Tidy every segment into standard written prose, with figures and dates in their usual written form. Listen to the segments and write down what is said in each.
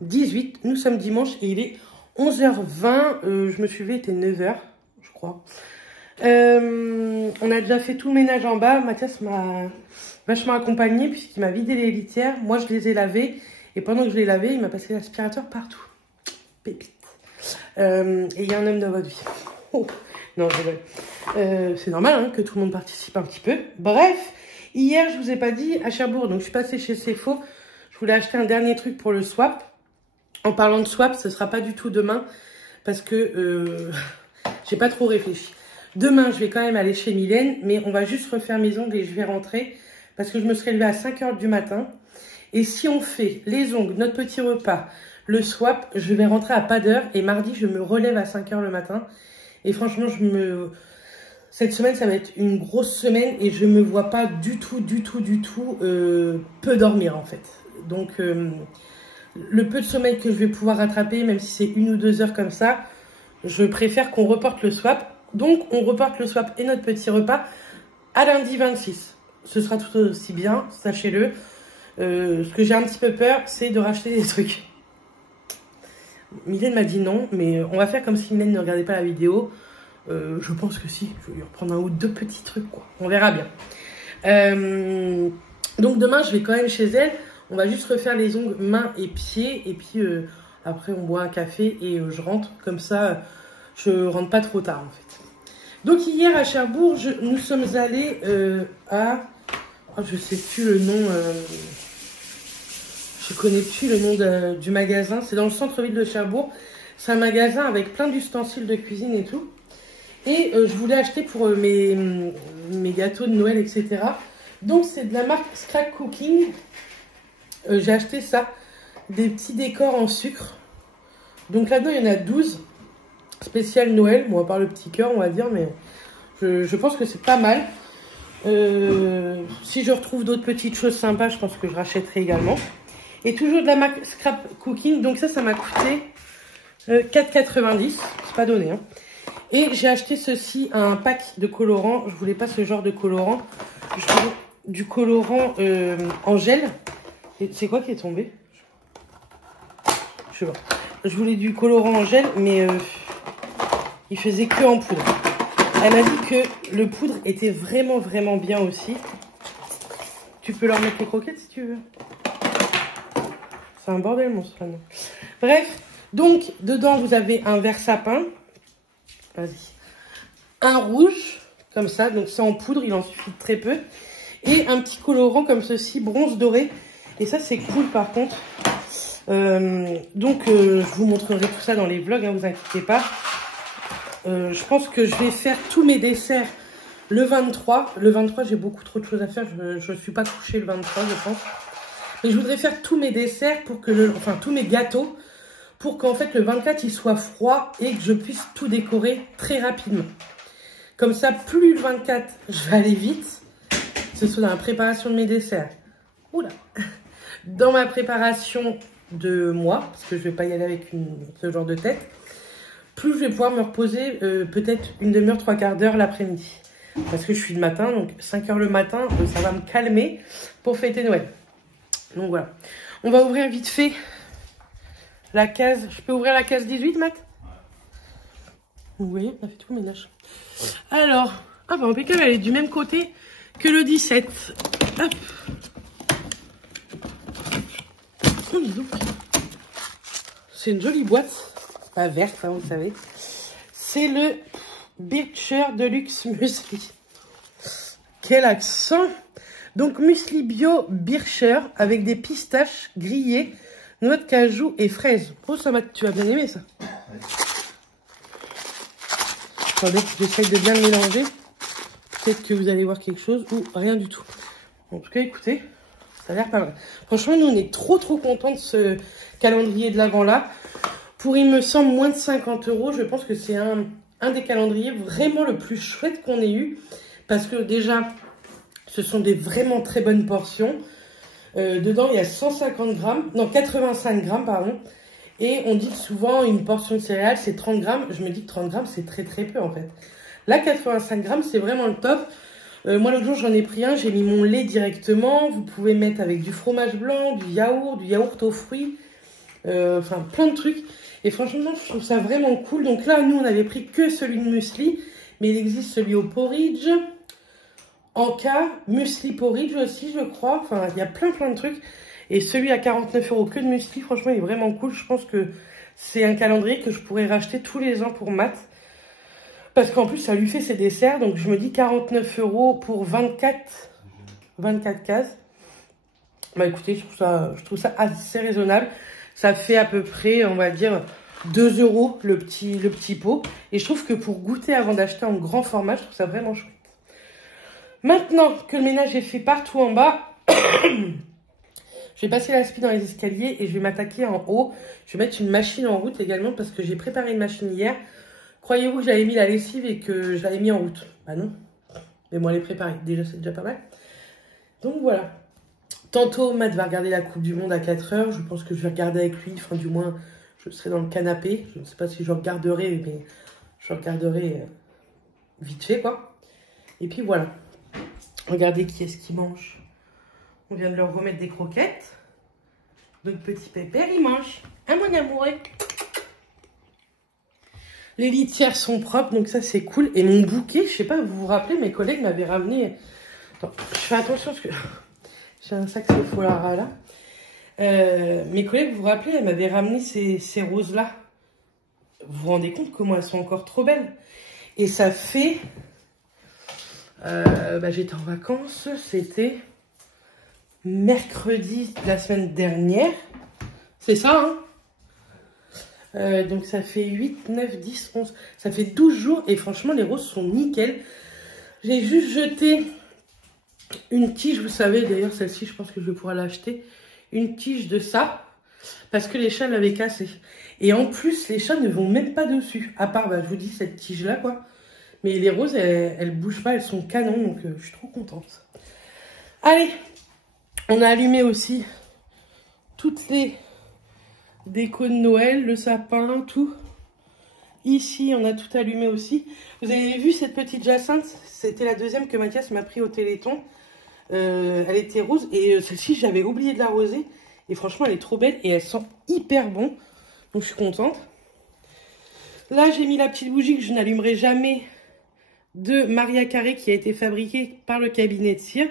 18. Nous sommes dimanche et il est 11h20. Je me suis levée, il était 9h, je crois. On a déjà fait tout le ménage en bas. Mathias m'a vachement accompagné puisqu'il m'a vidé les litières. Moi, je les ai lavées. Et pendant que je les lavais, il m'a passé l'aspirateur partout. Pépite. Et il y a un homme dans votre vie. Oh. Non, je rigole. C'est normal hein, que tout le monde participe un petit peu. Bref, hier, je vous ai pas dit, à Cherbourg, donc je suis passée chez Cefo. Je voulais acheter un dernier truc pour le swap. En parlant de swap, ce sera pas du tout demain parce que j'ai pas trop réfléchi. Demain, je vais quand même aller chez Mylène, mais on va juste refaire mes ongles et je vais rentrer parce que je me serais levée à 5 h du matin. Et si on fait les ongles, notre petit repas, le swap, je vais rentrer à pas d'heure et mardi, je me relève à 5 h le matin. Et franchement, cette semaine, ça va être une grosse semaine et je me vois pas du tout peu dormir en fait. Donc, le peu de sommeil que je vais pouvoir rattraper, même si c'est 1 ou 2 heures comme ça, je préfère qu'on reporte le swap. Donc, on reporte le swap et notre petit repas à lundi 26. Ce sera tout aussi bien, sachez-le. Ce que j'ai un petit peu peur, c'est de racheter des trucs. Mylène m'a dit non, mais on va faire comme si Mylène ne regardait pas la vidéo. Je pense que si, je vais lui reprendre 1 ou 2 petits trucs, quoi. On verra bien. Donc demain, je vais quand même chez elle. On va juste refaire les ongles mains et pieds. Et puis après, on boit un café et je rentre. Comme ça, je rentre pas trop tard, en fait. Donc hier, à Cherbourg, nous sommes allés à... Oh, je sais plus le nom... Je connais plus le nom du magasin. C'est dans le centre-ville de Cherbourg. C'est un magasin avec plein d'ustensiles de cuisine et tout. Et je voulais acheter pour mes gâteaux de Noël, etc. Donc, c'est de la marque Scrap Cooking. J'ai acheté ça. Des petits décors en sucre. Donc, là-dedans, il y en a 12. Spécial Noël. Bon, à part le petit cœur, on va dire. Mais je pense que c'est pas mal. Si je retrouve d'autres petites choses sympas, je pense que je rachèterai également. Et toujours de la marque Scrap Cooking. Donc ça m'a coûté 4,90. C'est pas donné. Hein. Et j'ai acheté ceci, un pack de colorants. Je voulais pas ce genre de colorant. Je voulais du colorant en gel. C'est quoi qui est tombé? Je sais pas. Je voulais du colorant en gel, mais il faisait que en poudre. Elle m'a dit que le poudre était vraiment bien aussi. Tu peux leur mettre les croquettes si tu veux. C'est un bordel, mon crâne. Bref, donc, dedans, vous avez un vert sapin. Vas-y. Un rouge, comme ça. Donc, c'est en poudre, il en suffit de très peu. Et un petit colorant comme ceci, bronze doré. Et ça, c'est cool, par contre. Je vous montrerai tout ça dans les vlogs, hein, vous inquiétez pas. Je pense que je vais faire tous mes desserts le 23. Le 23, j'ai beaucoup trop de choses à faire. Je ne suis pas couchée le 23, je pense. Et je voudrais faire tous mes desserts pour que tous mes gâteaux pour qu'en fait le 24 il soit froid et que je puisse tout décorer très rapidement. Comme ça, plus le 24 je vais aller vite, que ce soit dans la préparation de mes desserts. Oula. Dans ma préparation de moi, parce que je vais pas y aller avec ce genre de tête, plus je vais pouvoir me reposer peut-être 1 demi-heure, 3/4 d'heure l'après-midi. Parce que je suis le matin, donc 5 h le matin, ça va me calmer pour fêter Noël. Donc voilà. On va ouvrir vite fait la case. Je peux ouvrir la case 18, Matt? Vous voyez, on a fait tout le ménage. Alors, ah bah impeccable, elle est du même côté que le 17. Hop. Oh, dis donc. C'est une jolie boîte. Pas verte, hein, vous savez. C'est le Bircher Deluxe Muesli. Quel accent! Donc, muesli bio Bircher avec des pistaches grillées, noix de cajou et fraises. Oh, ça va, tu vas bien aimer ça. Attendez, j'essaye de bien le mélanger. Peut-être que vous allez voir quelque chose ou rien du tout. En tout cas, écoutez, ça a l'air pas mal. Franchement, nous, on est trop contents de ce calendrier de l'Avent là. Pour, il me semble, moins de 50 €. Je pense que c'est un des calendriers vraiment le plus chouette qu'on ait eu. Parce que déjà... Ce sont des vraiment très bonnes portions. Dedans, il y a 150 grammes, non 85 grammes, pardon. Et on dit que souvent, une portion de céréales, c'est 30 grammes. Je me dis que 30 grammes, c'est très peu en fait. Là, 85 grammes, c'est vraiment le top. Moi, l'autre jour, j'en ai pris un. J'ai mis mon lait directement. Vous pouvez mettre avec du fromage blanc, du yaourt aux fruits. Enfin, plein de trucs. Et franchement, je trouve ça vraiment cool. Donc là, nous, on avait pris que celui de muesli. Mais il existe celui au porridge. Anka, muesli porridge aussi, je crois. Enfin, il y a plein de trucs. Et celui à 49 € que de muesli, franchement, il est vraiment cool. Je pense que c'est un calendrier que je pourrais racheter tous les ans pour Matt. Parce qu'en plus, ça lui fait ses desserts. Donc, je me dis 49 € pour 24 cases. Bah, écoutez, je trouve ça assez raisonnable. Ça fait à peu près, on va dire, 2 € le petit pot. Et je trouve que pour goûter avant d'acheter en grand format, je trouve ça vraiment chouette. Maintenant que le ménage est fait partout en bas, je vais passer la spie dans les escaliers et je vais m'attaquer en haut. Je vais mettre une machine en route également parce que j'ai préparé une machine hier. Croyez-vous que j'avais mis la lessive et que je l'avais mis en route? Bah non. Mais moi, elle est préparée. Déjà, c'est déjà pas mal. Donc voilà. Tantôt, Matt va regarder la Coupe du Monde à 4 h. Je pense que je vais regarder avec lui. Enfin, du moins, je serai dans le canapé. Je ne sais pas si je regarderai, mais je regarderai vite fait, quoi. Et puis voilà. Regardez qui est-ce qui mange. On vient de leur remettre des croquettes. Donc, petit pépère, il mange. Ah, mon amoureux. Les litières sont propres, donc ça, c'est cool. Et mon bouquet, je sais pas, vous vous rappelez, mes collègues m'avaient ramené... Attends, je fais attention parce que j'ai un saxophone là. Mes collègues, vous vous rappelez, elles m'avaient ramené ces roses-là. Vous vous rendez compte comment elles sont encore trop belles? Et ça fait... j'étais en vacances, c'était mercredi de la semaine dernière. C'est ça, hein? Donc ça fait 8, 9, 10, 11. Ça fait 12 jours et franchement, les roses sont nickel. J'ai juste jeté une tige, vous savez, d'ailleurs celle-ci, je pense que je vais pouvoir l'acheter. Une tige de ça, parce que les chats l'avaient cassée. Et en plus, les chats ne vont même pas dessus. À part, je vous dis, cette tige-là, quoi. Mais les roses, elles bougent pas, elles sont canons, donc je suis trop contente. Allez, on a allumé aussi toutes les décos de Noël, le sapin, tout. Ici, on a tout allumé aussi. Vous avez vu cette petite jacinthe? C'était la deuxième que Mathias m'a pris au Téléthon. Elle était rose et celle-ci, j'avais oublié de l'arroser. Et franchement, elle est trop belle et elle sent hyper bon. Donc, je suis contente. Là, j'ai mis la petite bougie que je n'allumerai jamais de Maria Carré qui a été fabriquée par le cabinet de cire.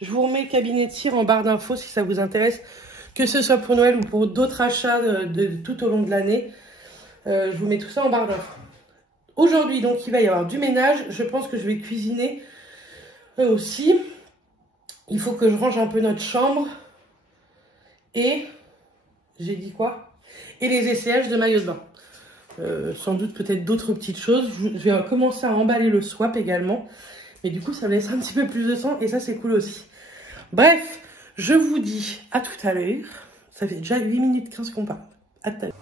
Je vous remets le cabinet de cire en barre d'infos si ça vous intéresse. Que ce soit pour Noël ou pour d'autres achats tout au long de l'année. Je vous mets tout ça en barre d'infos. Aujourd'hui, donc, il va y avoir du ménage. Je pense que je vais cuisiner aussi. Il faut que je range un peu notre chambre. Et, j'ai dit quoi? Et les essayages de maillot de bain. Sans doute peut-être d'autres petites choses. Je vais commencer à emballer le swap également. Mais du coup, ça me laisse un petit peu plus de temps. Et ça, c'est cool aussi. Bref, je vous dis à tout à l'heure. Ça fait déjà 8 minutes 15 qu'on parle. À tout à l'heure.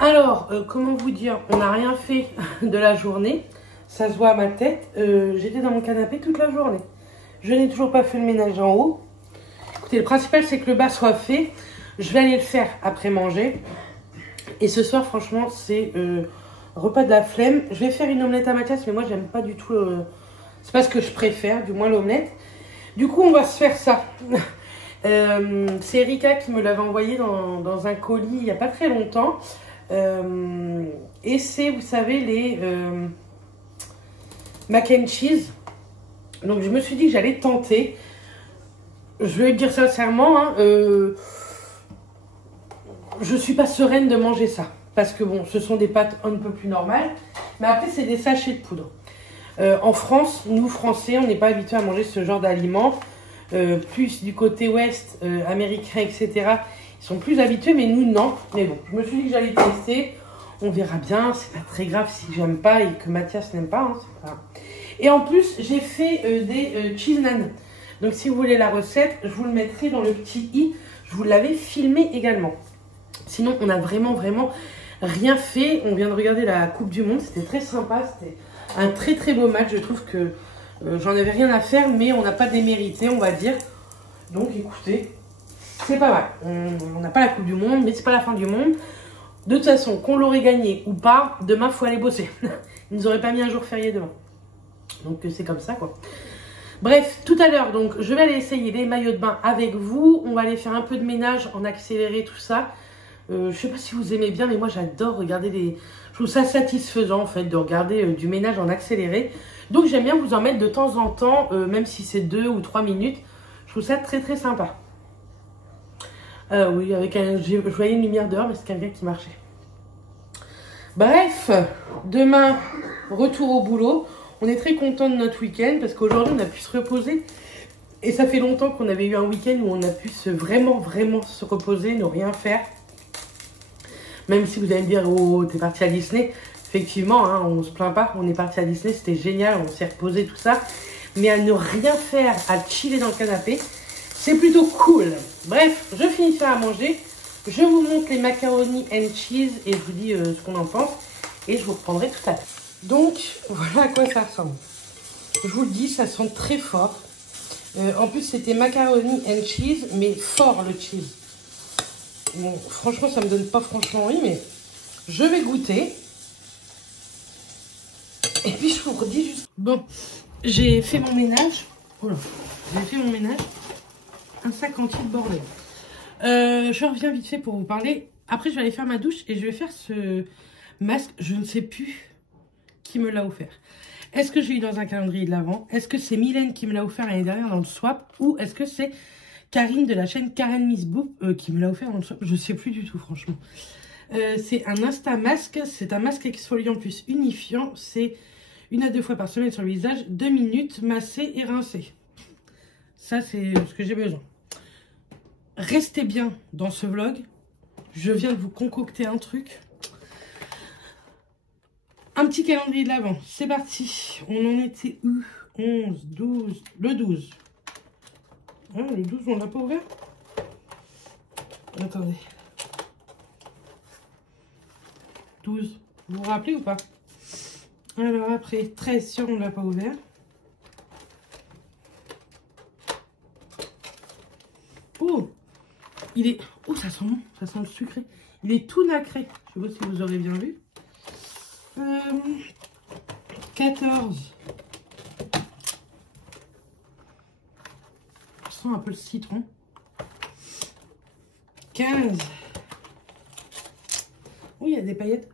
Alors, comment vous dire, on n'a rien fait de la journée. Ça se voit à ma tête. J'étais dans mon canapé toute la journée. Je n'ai toujours pas fait le ménage en haut. Écoutez, le principal, c'est que le bas soit fait. Je vais aller le faire après manger. Et ce soir, franchement, c'est repas de la flemme. Je vais faire une omelette à Mathias, mais moi, j'aime pas du tout... c'est pas ce que je préfère, du moins l'omelette. Du coup, on va se faire ça. C'est Erika qui me l'avait envoyé dans un colis il n'y a pas très longtemps. Et c'est, vous savez, les mac and cheese. Donc, je me suis dit que j'allais tenter. Je vais le dire sincèrement, hein, je suis pas sereine de manger ça. Parce que bon, ce sont des pâtes un peu plus normales. Mais après, c'est des sachets de poudre. En France, nous, Français, on n'est pas habitués à manger ce genre d'aliments. Plus du côté ouest, américain, etc. Ils sont plus habitués, mais nous, non. Mais bon, je me suis dit que j'allais tester. On verra bien. C'est pas très grave si j'aime pas et que Mathias n'aime pas. Hein, c'est pas... Et en plus, j'ai fait des cheese naan. Donc, si vous voulez la recette, je vous le mettrai dans le petit i. Je vous l'avais filmé également. Sinon, on n'a vraiment rien fait. On vient de regarder la Coupe du Monde. C'était très sympa. C'était un très beau match. Je trouve que j'en avais rien à faire, mais on n'a pas démérité, on va dire. Donc, écoutez, c'est pas mal. On n'a pas la Coupe du Monde, mais c'est pas la fin du monde. De toute façon, qu'on l'aurait gagné ou pas, demain, il faut aller bosser. Ils nous auraient pas mis un jour férié demain. Donc, c'est comme ça, quoi. Bref, tout à l'heure, donc, je vais aller essayer les maillots de bain avec vous. On va aller faire un peu de ménage en accéléré, tout ça. Je sais pas si vous aimez bien, mais moi j'adore regarder les... Je trouve ça satisfaisant en fait de regarder du ménage en accéléré. Donc j'aime bien vous en mettre de temps en temps, même si c'est 2 ou 3 minutes. Je trouve ça très très sympa. Oui, avec je voyais une lumière dehors, mais c'est quelqu'un qui marchait. Bref, demain, retour au boulot. On est très content de notre week-end parce qu'aujourd'hui on a pu se reposer. Et ça fait longtemps qu'on avait eu un week-end où on a pu vraiment se reposer, ne rien faire. Même si vous allez me dire, oh, t'es parti à Disney. Effectivement, hein, on se plaint pas, on est parti à Disney, c'était génial, on s'est reposé, tout ça. Mais à ne rien faire, à chiller dans le canapé, c'est plutôt cool. Bref, je finis ça à manger. Je vous montre les macaronis and cheese et je vous dis ce qu'on en pense. Et je vous reprendrai tout à l'heure. Donc, voilà à quoi ça ressemble. Je vous le dis, ça sent très fort. En plus, c'était macaroni and cheese, mais fort le cheese. Bon, franchement, ça me donne pas franchement envie, mais je vais goûter. Et puis, je vous redis juste... Bon, j'ai fait mon ménage. Voilà, j'ai fait mon ménage. Un sac entier de bordel. Je reviens vite fait pour vous parler. Après, je vais aller faire ma douche et je vais faire ce masque. Je ne sais plus qui me l'a offert. Est-ce que j'ai eu dans un calendrier de l'Avent? Est-ce que c'est Mylène qui me l'a offert l'année dernière dans le swap? Ou est-ce que c'est Karine de la chaîne Karen Miss Boop qui me l'a offert dans le swap? Je ne sais plus du tout, franchement. C'est un Insta masque. C'est un masque exfoliant plus unifiant. C'est 1 à 2 fois par semaine sur le visage. 2 minutes, masser et rincer. Ça, c'est ce que j'ai besoin. Restez bien dans ce vlog. Je viens de vous concocter un truc. Un petit calendrier de l'Avent, c'est parti. On en était où? 11, 12, le 12. Ah, le 12, on l'a pas ouvert? Attendez. 12, vous vous rappelez ou pas? Alors après, 13, sûr, on l'a pas ouvert. Oh, il est... Oh, ça sent bon, ça sent le sucré. Il est tout nacré. Je sais pas si vous aurez bien vu. 14. Ça sent un peu le citron. 15. Oh, il y a des paillettes.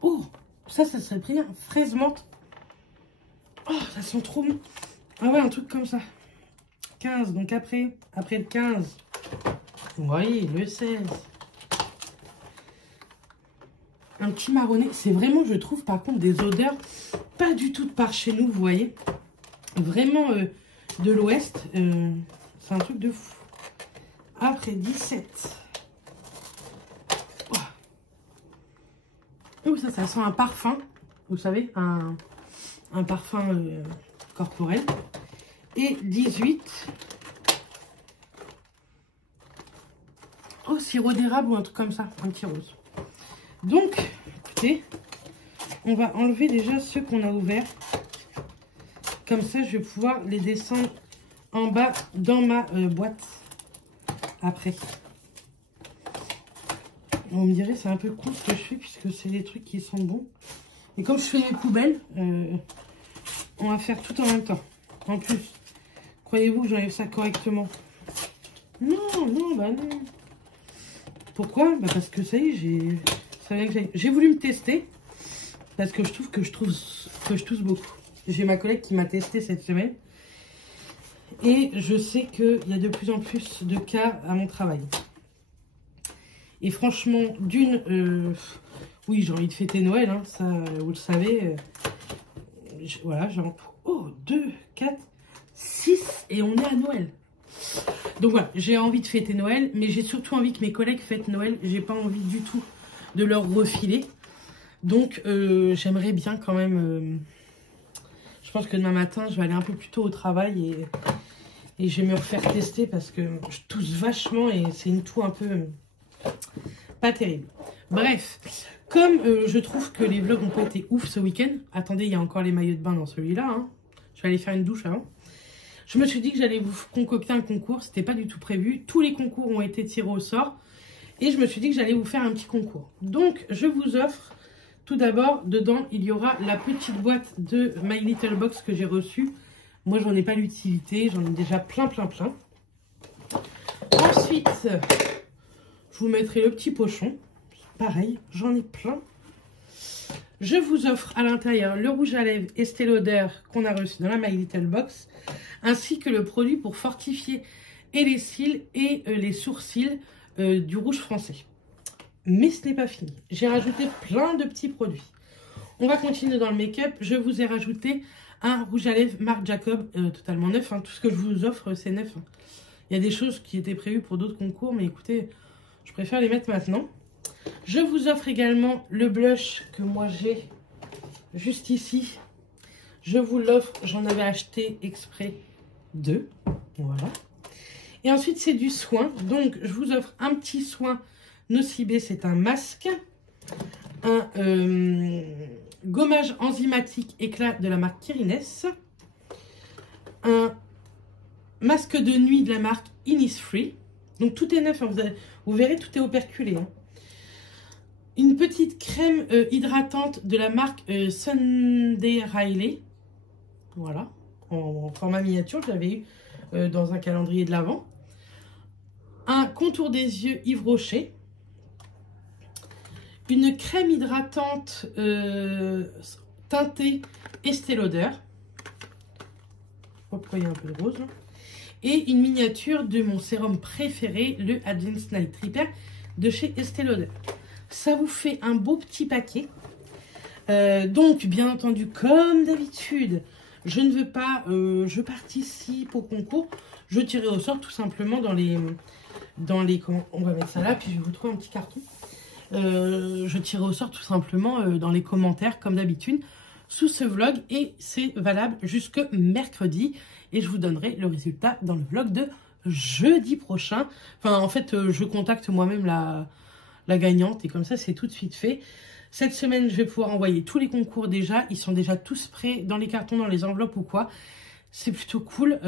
Oh, ça serait bien. Fraise menthe. Oh, ça sent trop bon. Ah ouais, un truc comme ça. 15, donc après le 15. Vous voyez, le 16. Un petit marronné. C'est vraiment, je trouve, par contre, des odeurs pas du tout de par chez nous, vous voyez. Vraiment de l'Ouest. C'est un truc de fou. Après, 17. Oh, ça sent un parfum. Vous savez, un parfum corporel. Et 18. Oh, sirop d'érable ou un truc comme ça. Un petit rose. Donc, écoutez, on va enlever déjà ceux qu'on a ouverts. Comme ça, je vais pouvoir les descendre en bas dans ma boîte après. On me dirait c'est un peu cool ce que je fais puisque c'est des trucs qui sont bons. Et comme je fais les poubelles, on va faire tout en même temps. En plus, croyez-vous que j'enlève ça correctement? Non, bah non. Pourquoi? Bah parce que ça y est, j'ai voulu me tester. Parce que je trouve que je tousse beaucoup. J'ai ma collègue qui m'a testé cette semaine. Et je sais qu'il y a de plus en plus de cas à mon travail. Et franchement, oui, j'ai envie de fêter Noël, hein, ça, vous le savez. Voilà, oh, 2, 4, 6 et on est à Noël. Donc voilà, j'ai envie de fêter Noël, mais j'ai surtout envie que mes collègues fêtent Noël. J'ai pas envie du tout de leur refiler. Donc, j'aimerais bien quand même... je pense que demain matin, je vais aller un peu plus tôt au travail et je vais me refaire tester parce que je tousse vachement et c'est une toux un peu pas terrible. Bref, comme je trouve que les vlogs n'ont pas été ouf ce week-end. Attendez, il y a encore les maillots de bain dans celui-là. Hein. Je vais aller faire une douche avant. Je me suis dit que j'allais vous concocter un concours. C'était pas du tout prévu. Tous les concours ont été tirés au sort. Et je me suis dit que j'allais vous faire un petit concours. Donc, je vous offre... Tout d'abord, dedans, il y aura la petite boîte de My Little Box que j'ai reçue. Moi, j'en ai pas l'utilité. J'en ai déjà plein. Ensuite, Je vous mettrai le petit pochon. Pareil, j'en ai plein. Je vous offre à l'intérieur le rouge à lèvres Estée Lauder qu'on a reçu dans la My Little Box, ainsi que le produit pour fortifier et les cils et les sourcils du rouge français. Mais ce n'est pas fini. J'ai rajouté plein de petits produits. On va continuer dans le make-up. Je vous ai rajouté un rouge à lèvres Marc Jacob totalement neuf. Hein. Tout ce que je vous offre, c'est neuf. Hein. Il y a des choses qui étaient prévues pour d'autres concours, mais écoutez, je préfère les mettre maintenant. Je vous offre également le blush que moi j'ai juste ici. Je vous l'offre, j'en avais acheté exprès 2. Voilà. Et ensuite, c'est du soin. Donc, je vous offre un petit soin Nocibé, c'est un masque. Un gommage enzymatique éclat de la marque Kirines. Un masque de nuit de la marque Innisfree. Donc, tout est neuf. Hein. Vous verrez, tout est operculé. Hein. Une petite crème hydratante de la marque Sunday Riley. Voilà. En format miniature, je l'avais eu dans un calendrier de l'Avent. Un contour des yeux Yves Rocher. Une crème hydratante teintée Estée Lauder. Pourquoi il y a un peu de rose là. Et une miniature de mon sérum préféré, le Advanced Night Repair de chez Estée Lauder. Ça vous fait un beau petit paquet. Donc, bien entendu, comme d'habitude, je ne veux pas, je participe au concours. Je tirerai au sort tout simplement dans les comment, on va mettre ça là, puis je vais vous trouver un petit carton. Je tirerai au sort tout simplement dans les commentaires, comme d'habitude, sous ce vlog. Et c'est valable jusque mercredi. Et je vous donnerai le résultat dans le vlog de jeudi prochain. Enfin, en fait, je contacte moi-même la gagnante. Et comme ça, c'est tout de suite fait. Cette semaine, je vais pouvoir envoyer tous les concours déjà. Ils sont déjà tous prêts dans les cartons, dans les enveloppes ou quoi. C'est plutôt cool.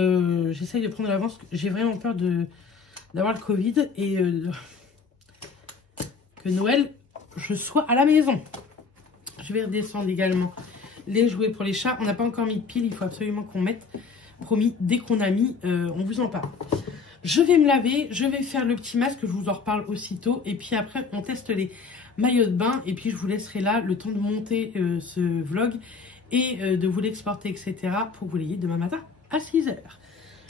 J'essaye de prendre de l'avance. J'ai vraiment peur d'avoir le Covid et que Noël, je sois à la maison. Je vais redescendre également les jouets pour les chats. On n'a pas encore mis de pile. Il faut absolument qu'on mette. Promis, dès qu'on a mis, on vous en parle. Je vais me laver. Je vais faire le petit masque. Je vous en reparle aussitôt. Et puis après, on teste les maillots de bain. Et puis, je vous laisserai là le temps de monter ce vlog et de vous l'exporter, etc. pour que vous l'ayez demain matin à 6 h.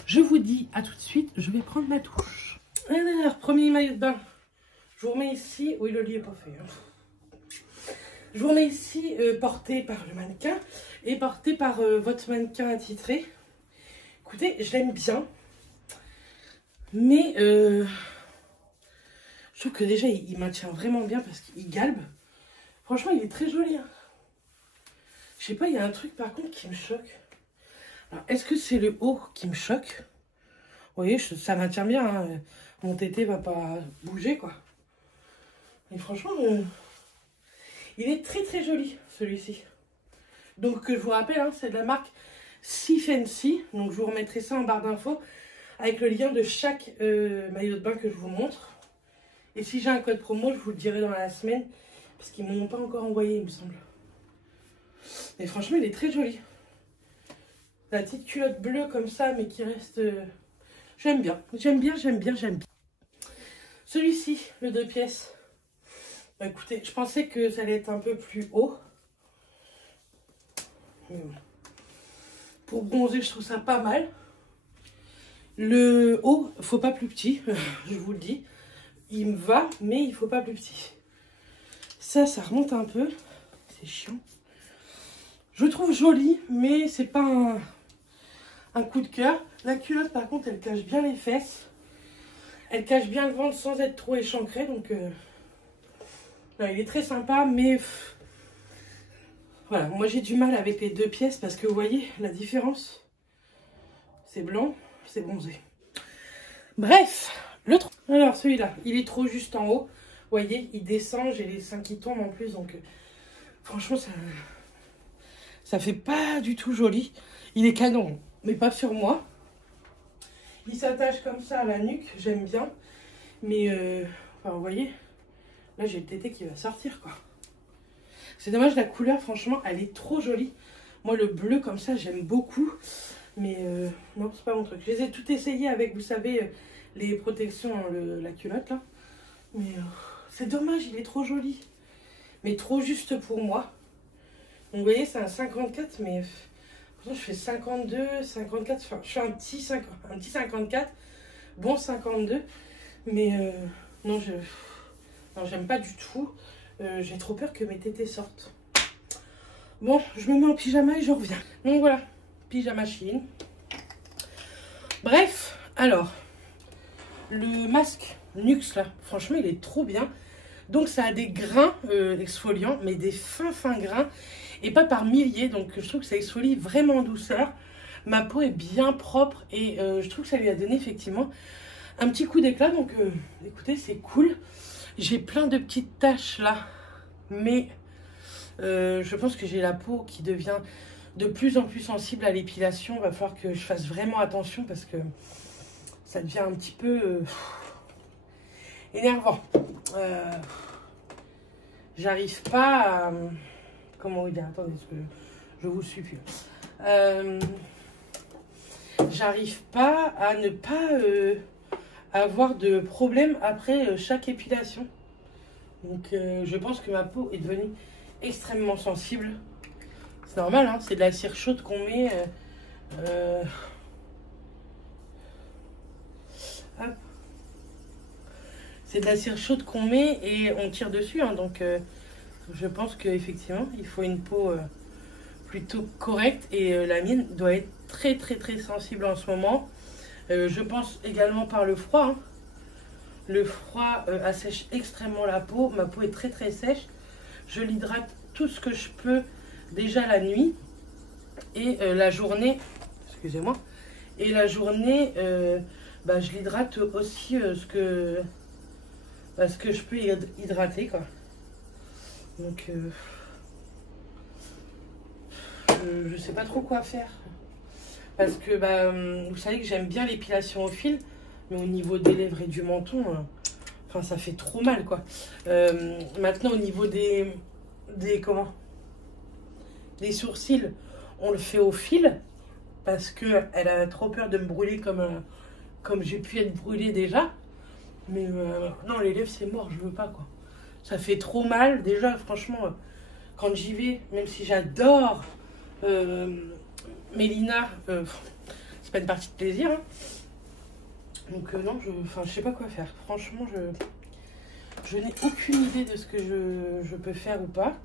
Je vous dis à tout de suite. Je vais prendre ma douche. Alors, premier maillot de bain. Je vous remets ici. Oui, le lit n'est pas fait. Hein. Je vous remets ici porté par le mannequin et porté par votre mannequin attitré. Écoutez, je l'aime bien. Mais je trouve que déjà, il maintient vraiment bien parce qu'il galbe. Franchement, il est très joli. Hein. Je sais pas, il y a un truc par contre qui me choque. Alors, est-ce que c'est le haut qui me choque? Vous voyez, ça maintient bien. Hein. Mon tété va pas bouger, quoi. Et franchement, il est très très joli, celui-ci. Donc, je vous rappelle, hein, c'est de la marque Si Fancy. Donc, je vous remettrai ça en barre d'infos avec le lien de chaque maillot de bain que je vous montre. Et si j'ai un code promo, je vous le dirai dans la semaine. Parce qu'ils ne m'ont pas encore envoyé, il me semble. Et franchement, il est très joli. La petite culotte bleue comme ça, mais qui reste... J'aime bien. J'aime bien, j'aime bien, j'aime bien. Celui-ci, le 2 pièces. Bah, écoutez, je pensais que ça allait être un peu plus haut. Pour bronzer, je trouve ça pas mal. Le haut, il ne faut pas plus petit, je vous le dis. Il me va, mais il ne faut pas plus petit. Ça remonte un peu. C'est chiant. Je le trouve joli, mais c'est pas un coup de cœur. La culotte, par contre, elle cache bien les fesses. Elle cache bien le ventre sans être trop échancrée. Donc, là, il est très sympa, mais... Voilà, moi j'ai du mal avec les 2 pièces parce que vous voyez la différence. C'est blanc, c'est bronzé. Bref, alors celui-là, il est trop juste en haut. Vous voyez, il descend, j'ai les seins qui tombent en plus. Donc, franchement, ça fait pas du tout joli. Il est canon, mais pas sur moi. Il s'attache comme ça à la nuque, j'aime bien. Mais, enfin, vous voyez, là j'ai le tété qui va sortir, quoi. C'est dommage, la couleur, franchement, elle est trop jolie. Moi, le bleu comme ça, j'aime beaucoup. Mais non, c'est pas mon truc. Je les ai toutes essayées avec, vous savez, les protections, la culotte, là. Mais c'est dommage, il est trop joli. Mais trop juste pour moi. Donc vous voyez, c'est un 54, mais pourtant je fais 52, 54. Enfin, je fais un petit 54. Bon 52. Mais non, j'aime pas du tout. J'ai trop peur que mes tétés sortent. Bon, je me mets en pyjama et je reviens. Donc voilà, pyjama Shein. Bref, alors, le masque Nuxe là, franchement il est trop bien. Donc ça a des grains exfoliants, mais des fins grains et pas par milliers. Donc je trouve que ça exfolie vraiment en douceur. Ma peau est bien propre et je trouve que ça lui a donné effectivement un petit coup d'éclat. Donc écoutez, c'est cool. J'ai plein de petites taches là, mais je pense que j'ai la peau qui devient de plus en plus sensible à l'épilation. Il va falloir que je fasse vraiment attention parce que ça devient un petit peu énervant. J'arrive pas à... Comment vous dire? Attendez, parce que je vous suis plus. J'arrive pas à ne pas avoir de problème après chaque épilation. Donc je pense que ma peau est devenue extrêmement sensible. C'est normal, hein, c'est de la cire chaude qu'on met. Hop. C'est de la cire chaude qu'on met et on tire dessus. Hein, donc je pense qu'effectivement, il faut une peau plutôt correcte. Et la mienne doit être très sensible en ce moment. Je pense également par le froid. Hein. Le froid assèche extrêmement la peau. Ma peau est très sèche. Je l'hydrate tout ce que je peux déjà la nuit. Et la journée, excusez-moi. Et la journée, je l'hydrate aussi ce que je peux hydrater, quoi. Donc, je sais pas trop quoi faire. Parce que, vous savez que j'aime bien l'épilation au fil. Mais au niveau des lèvres et du menton, enfin, ça fait trop mal, quoi. Maintenant, au niveau des sourcils, on le fait au fil. Parce qu'elle a trop peur de me brûler comme j'ai pu être brûlée déjà. Mais non, les lèvres, c'est mort, je veux pas, quoi. Ça fait trop mal. Déjà, franchement, quand j'y vais, même si j'adore Mélina, c'est pas une partie de plaisir. Hein. Donc non, je sais pas quoi faire. Franchement, je n'ai aucune idée de ce que je peux faire ou pas.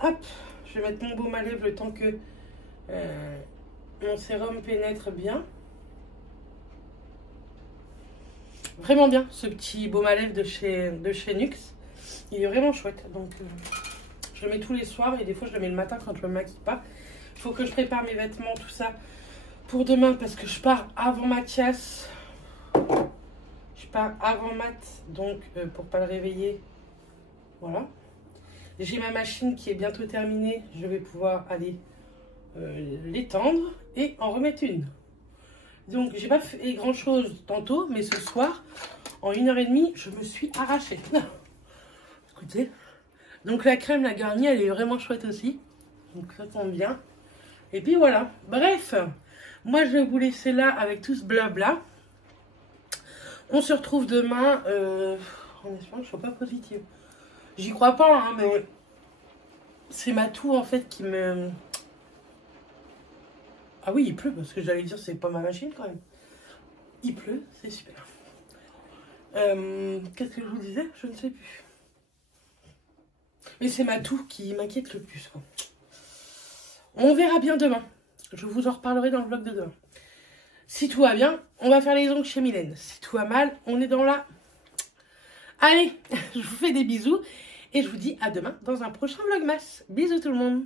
Hop, je vais mettre mon baume à lèvres le temps que mon sérum pénètre bien. Vraiment bien, ce petit baume à lèvres de chez Nuxe. Il est vraiment chouette. Donc, je le mets tous les soirs et des fois, je le mets le matin quand je me maquille pas. Il faut que je prépare mes vêtements, tout ça, pour demain parce que je pars avant Mathias. Je pars avant Math, donc pour pas le réveiller. Voilà. J'ai ma machine qui est bientôt terminée. Je vais pouvoir aller l'étendre et en remettre une. Donc, j'ai pas fait grand chose tantôt, mais ce soir, en 1h30, je me suis arrachée. Écoutez. Donc, la crème, la Garnier, elle est vraiment chouette aussi. Donc, ça tombe bien. Et puis voilà. Bref, moi, je vais vous laisser là avec tout ce blabla. On se retrouve demain. En espérant que je ne sois pas positive. J'y crois pas, hein, mais c'est ma toux, en fait, qui me... Ah oui, il pleut, parce que j'allais dire, c'est pas ma machine, quand même. Il pleut, c'est super. Qu'est-ce que je vous disais? Je ne sais plus. Mais c'est ma toux qui m'inquiète le plus, quoi. On verra bien demain. Je vous en reparlerai dans le vlog de demain. Si tout va bien, on va faire les ongles chez Mylène. Si tout va mal, on est dans la... Allez, je vous fais des bisous. Et je vous dis à demain dans un prochain vlogmas. Bisous tout le monde.